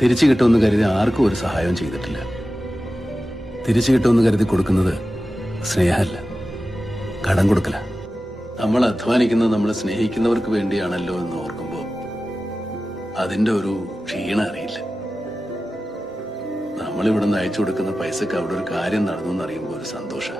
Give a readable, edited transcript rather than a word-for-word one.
തിരിച്ചു കിട്ടുമെന്ന് കരുതി ആർക്കും ഒരു സഹായവും ചെയ്തിട്ടില്ല. തിരിച്ചു കിട്ടുമെന്ന് കരുതി കൊടുക്കുന്നത് സ്നേഹമല്ല, കടം കൊടുക്കല. നമ്മൾ അധ്വാനിക്കുന്നത് നമ്മൾ സ്നേഹിക്കുന്നവർക്ക് വേണ്ടിയാണല്ലോ എന്ന് ഓർക്കുമ്പോൾ അതിന്റെ ഒരു ക്ഷീണം അറിയില്ല. നമ്മളിവിടെ നിന്ന് അയച്ചു കൊടുക്കുന്ന പൈസക്ക് അവിടെ ഒരു കാര്യം നടന്നു എന്നറിയുമ്പോൾ ഒരു സന്തോഷം.